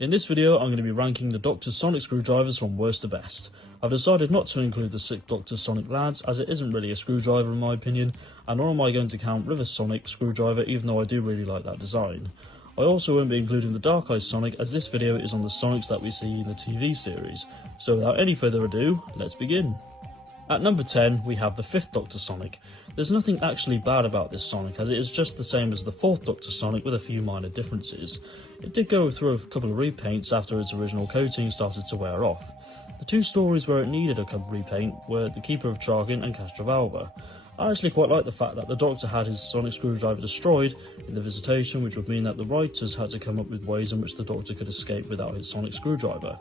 In this video, I'm going to be ranking the Doctor's sonic screwdrivers from worst to best. I've decided not to include the 6th Doctor's sonic lads, as it isn't really a screwdriver in my opinion, and nor am I going to count River's sonic screwdriver, even though I do really like that design. I also won't be including the Dark Eyes sonic, as this video is on the sonics that we see in the TV series. So without any further ado, let's begin. At number 10, we have the 5th Doctor Sonic. There's nothing actually bad about this Sonic, as it is just the same as the 4th Doctor Sonic with a few minor differences. It did go through a couple of repaints after its original coating started to wear off. The two stories where it needed a repaint were The Keeper of Chargan and Castrovalva. I actually quite like the fact that the Doctor had his sonic screwdriver destroyed in the Visitation, which would mean that the writers had to come up with ways in which the Doctor could escape without his sonic screwdriver.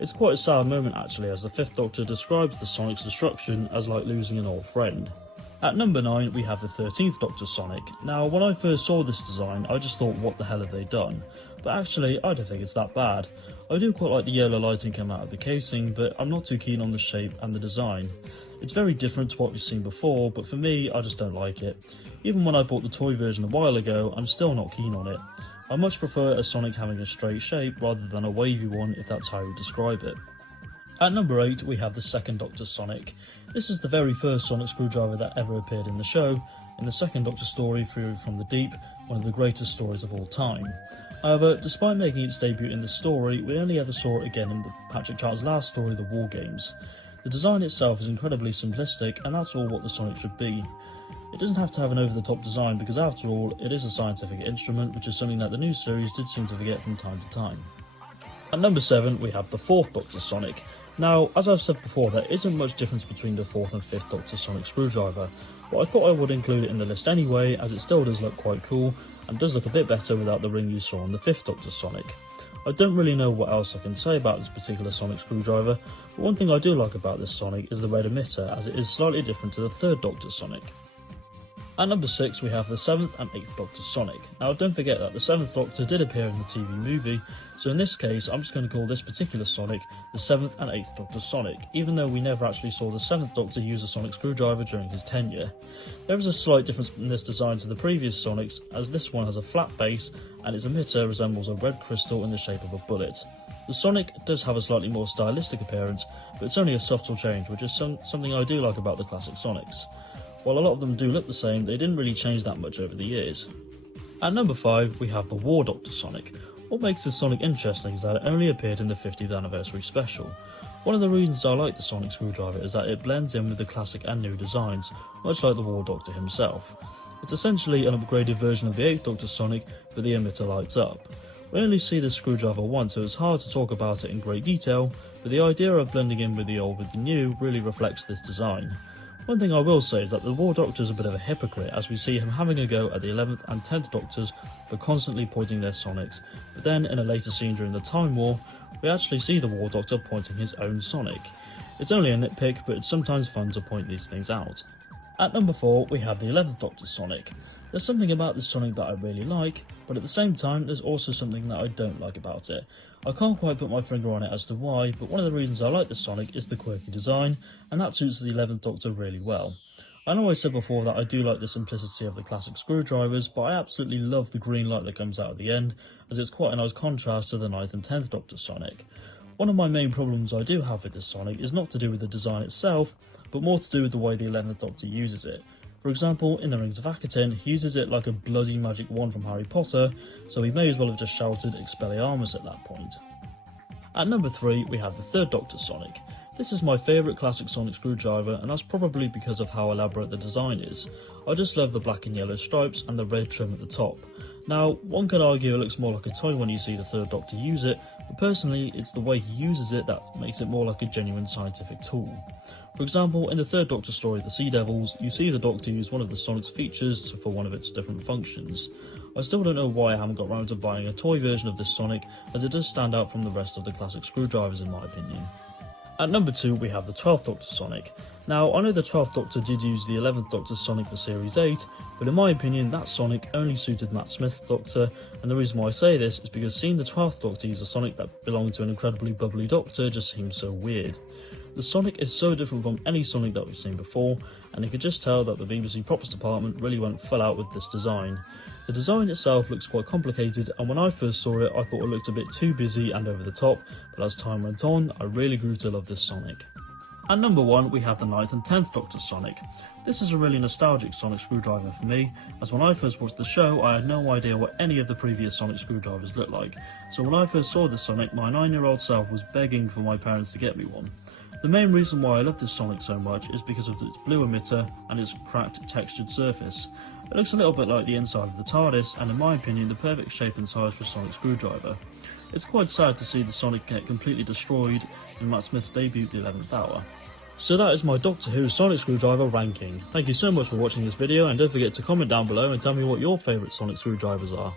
It's quite a sad moment actually, as the 5th Doctor describes the Sonic's destruction as like losing an old friend. At number 9 we have the 13th Doctor Sonic. Now when I first saw this design I just thought, what the hell have they done? But actually I don't think it's that bad. I do quite like the yellow lighting coming out of the casing, but I'm not too keen on the shape and the design. It's very different to what we've seen before, but for me I just don't like it. Even when I bought the toy version a while ago, I'm still not keen on it. I much prefer a Sonic having a straight shape rather than a wavy one, if that's how you describe it. At number 8 we have the 2nd Doctor Sonic. This is the very first sonic screwdriver that ever appeared in the show, in the 2nd Doctor story Fury from the Deep, one of the greatest stories of all time. However, despite making its debut in the story, we only ever saw it again in Patrick Troughton's last story, The War Games. The design itself is incredibly simplistic, and that's all what the Sonic should be. It doesn't have to have an over-the-top design because after all, it is a scientific instrument, which is something that the new series did seem to forget from time to time. At number 7 we have the 4th Doctor Sonic. Now, as I've said before, there isn't much difference between the 4th and 5th Doctor Sonic screwdriver, but I thought I would include it in the list anyway, as it still does look quite cool, and does look a bit better without the ring you saw on the 5th Doctor Sonic. I don't really know what else I can say about this particular sonic screwdriver, but one thing I do like about this Sonic is the red emitter, as it is slightly different to the 3rd Doctor Sonic. At number 6 we have the 7th and 8th Doctor Sonic. Now don't forget that the 7th Doctor did appear in the TV movie, so in this case I'm just going to call this particular Sonic the 7th and 8th Doctor Sonic, even though we never actually saw the 7th Doctor use a sonic screwdriver during his tenure. There is a slight difference in this design to the previous Sonics, as this one has a flat base and its emitter resembles a red crystal in the shape of a bullet. The Sonic does have a slightly more stylistic appearance, but it's only a subtle change, which is something I do like about the classic Sonics. While a lot of them do look the same, they didn't really change that much over the years. At number 5 we have the War Doctor Sonic. What makes this Sonic interesting is that it only appeared in the 50th anniversary special. One of the reasons I like the sonic screwdriver is that it blends in with the classic and new designs, much like the War Doctor himself. It's essentially an upgraded version of the 8th Doctor Sonic, but the emitter lights up. We only see this screwdriver once, so it's hard to talk about it in great detail, but the idea of blending in with the old with the new really reflects this design. One thing I will say is that the War Doctor is a bit of a hypocrite, as we see him having a go at the 11th and 10th Doctors for constantly pointing their Sonics, but then in a later scene during the Time War, we actually see the War Doctor pointing his own Sonic. It's only a nitpick, but it's sometimes fun to point these things out. At number 4 we have the 11th Doctor Sonic. There's something about this Sonic that I really like, but at the same time there's also something that I don't like about it. I can't quite put my finger on it as to why, but one of the reasons I like the Sonic is the quirky design, and that suits the 11th Doctor really well. I know I said before that I do like the simplicity of the classic screwdrivers, but I absolutely love the green light that comes out at the end, as it's quite a nice contrast to the 9th and 10th Doctor Sonic. One of my main problems I do have with this Sonic is not to do with the design itself, but more to do with the way the 11th Doctor uses it. For example, in the Rings of Akaten, he uses it like a bloody magic wand from Harry Potter, so he may as well have just shouted Expelliarmus at that point. At number 3 we have the 3rd Doctor Sonic. This is my favourite classic sonic screwdriver, and that's probably because of how elaborate the design is. I just love the black and yellow stripes and the red trim at the top. Now, one could argue it looks more like a toy when you see the 3rd Doctor use it, but personally it's the way he uses it that makes it more like a genuine scientific tool. For example, in the 3rd Doctor story The Sea Devils, you see the Doctor use one of the Sonic's features for one of its different functions. I still don't know why I haven't got round to buying a toy version of this Sonic, as it does stand out from the rest of the classic screwdrivers in my opinion. At number 2 we have the 12th Doctor Sonic. Now I know the 12th Doctor did use the 11th Doctor's Sonic for Series 8, but in my opinion that Sonic only suited Matt Smith's Doctor, and the reason why I say this is because seeing the 12th Doctor use a Sonic that belonged to an incredibly bubbly Doctor just seems so weird. The Sonic is so different from any Sonic that we've seen before, and you could just tell that the BBC props department really went full out with this design. The design itself looks quite complicated, and when I first saw it I thought it looked a bit too busy and over the top, but as time went on I really grew to love this Sonic. At number 1 we have the 9th and 10th Doctor Sonic. This is a really nostalgic Sonic screwdriver for me, as when I first watched the show I had no idea what any of the previous Sonic screwdrivers looked like, so when I first saw this Sonic my 9-year-old self was begging for my parents to get me one. The main reason why I love this Sonic so much is because of its blue emitter and its cracked textured surface. It looks a little bit like the inside of the TARDIS, and in my opinion the perfect shape and size for a Sonic screwdriver. It's quite sad to see the Sonic get completely destroyed in Matt Smith's debut The 11th Hour. So that is my Doctor Who Sonic screwdriver ranking. Thank you so much for watching this video, and don't forget to comment down below and tell me what your favourite Sonic screwdrivers are.